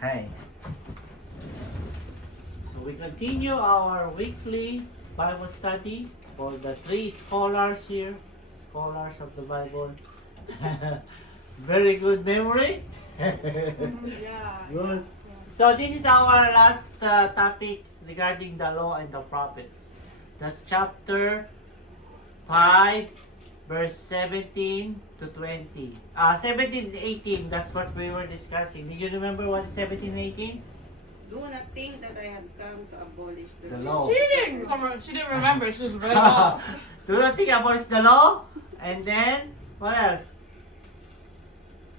Okay. So we continue our weekly Bible study for the three scholars here, scholars of the Bible. Very good memory. Yeah. Good. So this is our last topic regarding the law and the prophets. That's chapter 5, verse 17 to 20. 17 and 18, that's what we were discussing. Do you remember what 17 and 18? Do not think that I have come to abolish the The law. She didn't remember. She just read it off. Do not think about the law. And then, what else?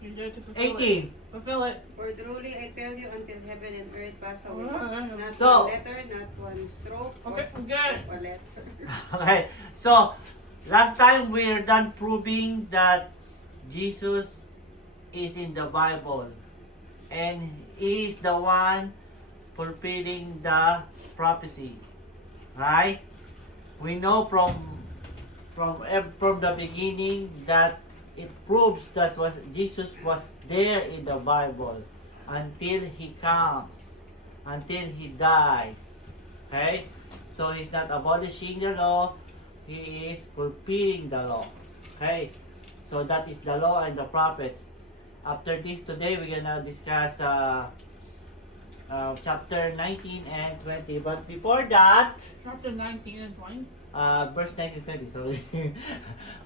You're there to fulfill 18. it. Fulfill it. For truly I tell you, until heaven and earth pass away, Alright. not So- one letter, not one stroke, Okay, or good. a letter. Okay, so last time we are done proving that Jesus is in the Bible and he is the one fulfilling the prophecy, right? We know from the beginning that it proves that Jesus was there in the Bible until he comes, until he dies. Okay? So he's not abolishing the law, he is fulfilling the law. Okay? So that is the law and the prophets. After this today we're gonna discuss chapter 19 and 20. But before that, Chapter 19 and 20. verse 19 20, sorry.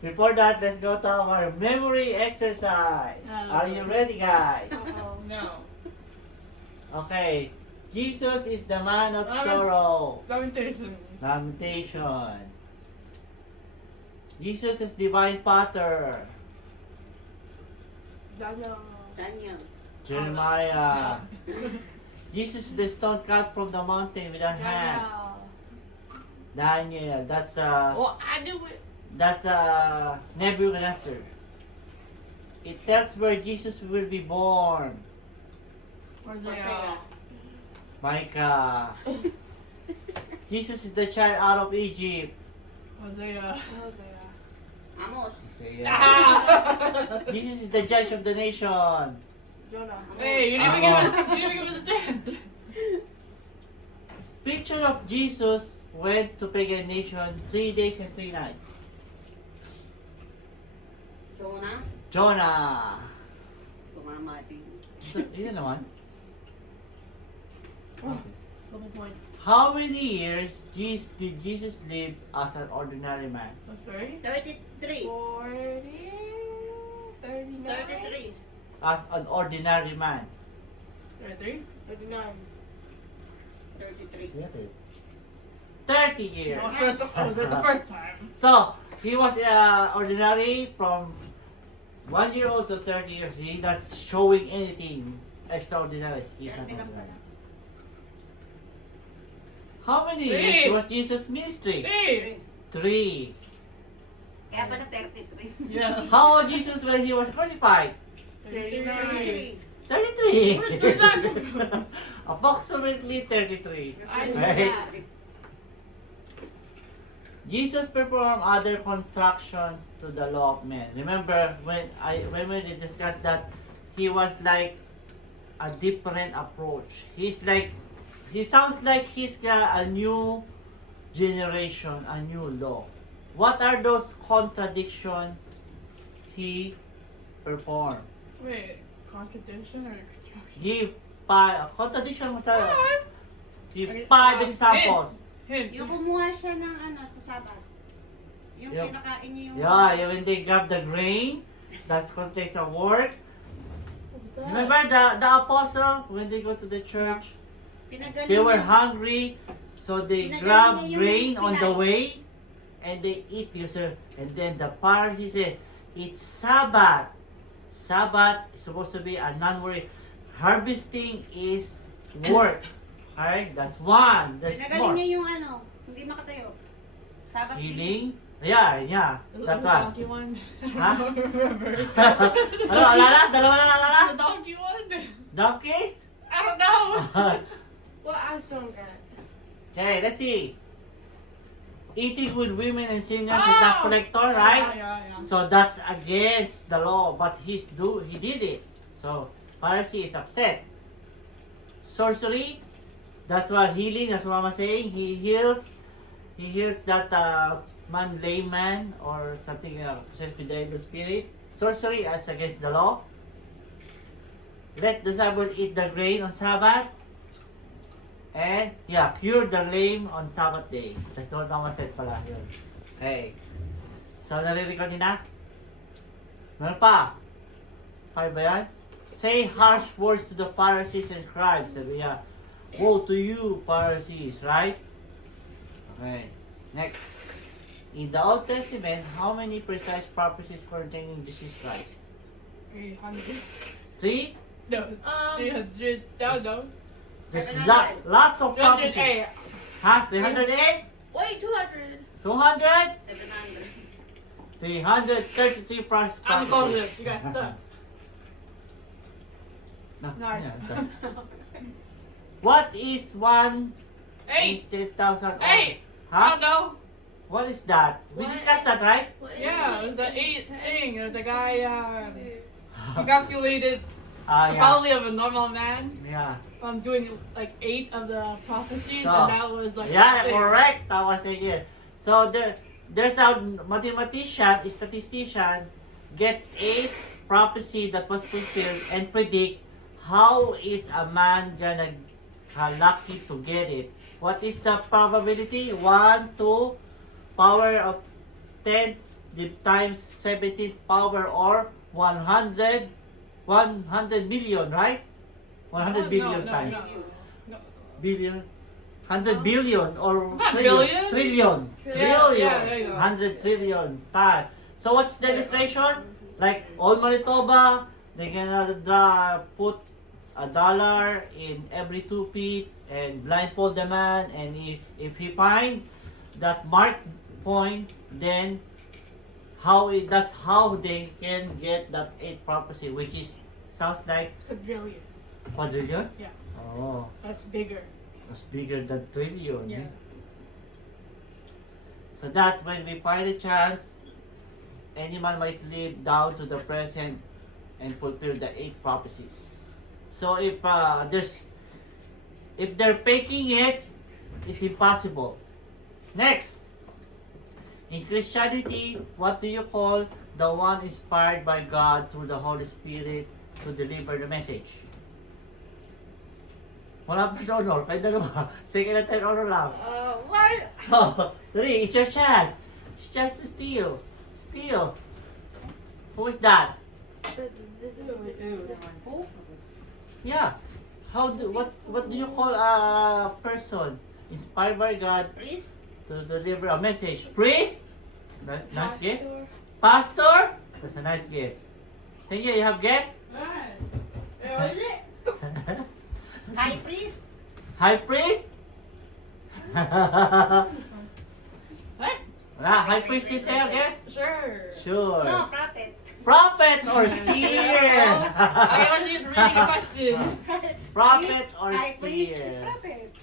Before that, let's go to our memory exercise. Are you ready, guys? Oh, no. Okay. Jesus is the man of sorrow. Lamentation. Lamentation. Jesus is divine pattern. Daniel. Daniel. Jeremiah. Jesus is the stone cut from the mountain with a hand. Daniel. That's Oh, I knew it. Nebuchadnezzar. It tells where Jesus will be born. Hosea. Micah. Jesus is the child out of Egypt. Hosea. Amos. Ah! Jesus is the judge of the nation. Jonah. Amos. Hey, you didn't give us a chance. Picture of Jesus went to pagan nation 3 days and 3 nights. Jonah. Jonah. Tumama din. So, yun naman. Couple points. How many years did Jesus live as an ordinary man? I'm sorry. 33. 40. 39. 33. As an ordinary man. 33. 39. 33. 30 years. No, the first time. So, he was ordinary from 1 year old to 30 years. He's not showing anything extraordinary. He's not ordinary. How many years Three. was Jesus' ministry? Hey. 3. Kaya pala 33. Yeah. How old Jesus when he was crucified? 33. 33. Where's the dog? Approximately 33. I knew Right? that. Jesus performed other contractions to the law of men. Remember when we discussed that he was like a different approach. He sounds like he's got a new generation, a new law. What are those contradictions he performed? Wait, contradiction or contraction? Give contradiction mo tayo. What? Give 5 examples. Hint. Yung kumuha siya ng sa Sabat. Yung Yup. kinakain niya yung... Yeah, when they grab the grain, that's context of work. What was that? Remember the apostle when they go to the church? Pinagaling They were niya. hungry, so they Pinagaling grab niya yung grain on the pilay. way, and they eat. And then the Pharisees said, "It's Sabbath. Sabbath is supposed to be a non-work. Harvesting is work." Okay, that's one. There's Pinagaling more. niya yung hindi makatayo. Sabat. Healing. Yeah. That The one. donkey one. Huh? I don't remember. Ano, alala? Dalawa na alala? The donkey one. Donkey? I don't know. Well, I still don't get it. Okay, let's see. Eating with women and sinners is Oh! tax collector, right? Yeah. So that's against the law, but he did it. So Pharisee is upset. sorcery. That's what healing. That's what I'm saying. He heals that man, layman, or something possessed with the evil spirit. Sorcery as against the law. Let the disciples eat the grain on Sabbath. And, cure the lame on Sabbath day. That's what Mama said pala yun. Okay. So, nare-record niyo na? Meron pa? Kaya ba yan? Say harsh words to the Pharisees and scribes. Sabi niya, woe to you, Pharisees, right? Okay. Next. In the Old Testament, how many precise prophecies containing Jesus Christ? 300. 3? No. 300. No. There's 700. lots of prophecies. 308. Huh? 308? Wait, 200. 200? 700. 333 prophecies. I'm going to this. You guys stop. No. No. Yeah. What is 8. 180,000? Hey! I Huh? don't know. What is that? We What? discussed that, right? Yeah, it was the 8 thing. The guy, he calculated Yeah. probably of a normal man. Yeah. Doing like 8 of the prophecies, So, and that was like Yeah, the thing. correct. I was saying. So there's a mathematician, statistician, get 8 prophecy that was fulfilled and predict how is a man gonna lucky to get it. What is the probability? 1 to power of 10 times 17 power, or 100 million, right? 100 billion times. No. Billion, 100 billion, or Not trillion, billion. Yeah, there you go. 100 trillion times. So what's the illustration? Like all Manitoba, they're gonna put $1 in every 2 feet and blindfold the man, and if he find that marked point, then that's how they can get that 8 prophecy, which is sounds like It's quadrillion. quadrillion. Yeah, Oh, that's bigger. that's bigger than trillion. Yeah. So that when we find a chance, any man might live down to the present and fulfill the 8 prophecies. So if they're faking it, it's impossible. Next, in Christianity, what do you call the one inspired by God through the Holy Spirit to deliver the message? Wala pa sa honor, kayo dalawa. Second and third honor lang. What? Oh, 3, it's your chance. It's chance to steal. Steal. Who is that? Who? Yeah. What do you call a person inspired by God Priest? to deliver a message? Priest? Nice guess. Pastor? That's a nice guess. Say you have guess? High priest? High priest? What? Wala, high priest did say a guess? Sure. Sure. No, prophet. Prophet or seer? I wasn't reading the question. Prophet or High priest. seer?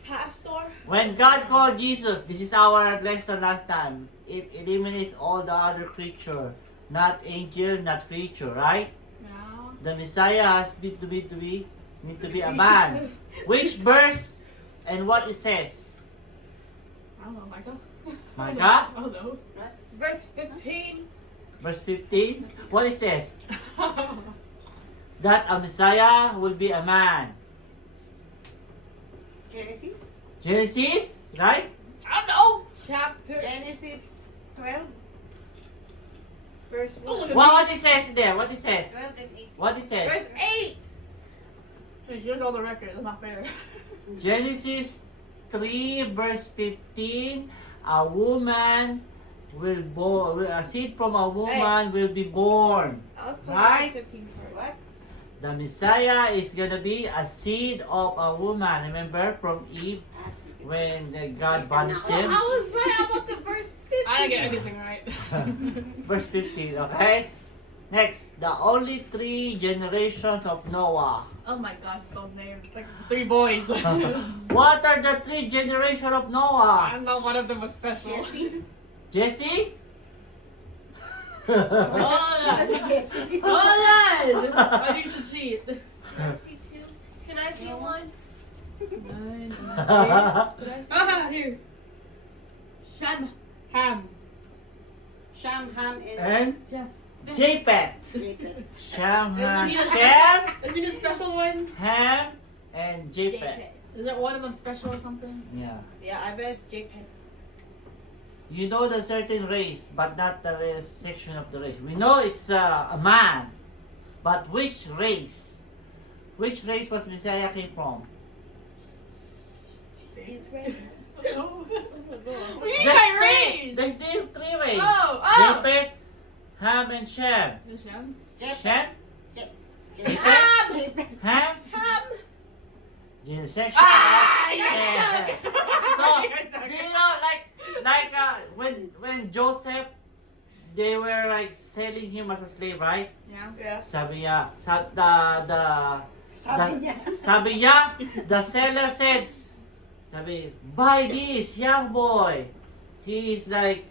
Pastor. When God called Jesus, this is our lesson last time. It eliminates all the other creature, not angel, not creature, right? No. The Messiah has need to be a man. Which verse and what it says? I don't know, Michael. Micah? I don't know. What? Verse 15. Verse 15. What it says? That a Messiah will be a man. Genesis? Genesis, right? I don't know. Chapter. Genesis 12? Verse 1. What it says there? What it says? 12 and 8. What it says? Verse 8. You know the record. That's not fair. Genesis 3 verse 15. A woman will born. A seed from a woman will be born. I was Right? 15 first. What? The Messiah is gonna be a seed of a woman. Remember from Eve when God banished Oh, him? I was right about the verse 15. I didn't get anything right. Verse 15, okay? Next, the only 3 generations of Noah. Oh my gosh, those names. Like 3 boys. What are the 3 generations of I Noah? know one of them was special. Jesse? Jesse? Hold on. Jesse. Hold on. I need to cheat. Can I see one? Nine. Ah, here. Sham. Ham. Sham, Ham, and And Jeff. Japhet. Japheth. Shem, Ham, Isn't he a- Shem, Is it a special one? Ham, and Japhet. Is there one of them special or something? Yeah. Yeah, I bet it's Japheth. You know the certain race, but not the race section of the race. We know it's a man, but which race? Which race was Messiah came from? Israel. What do you mean by race? There's three races. Oh, Japhet, Ham, and Shem. The Shem? Shem, Japheth. Ham, Ham. the section. Ah, Yeah. you're So, do you know, like when Joseph, they were like selling him as a slave, right? Yeah. Yeah. Sabi niya, Sabi niya. sabi niya, the seller said, buy this young boy. He is like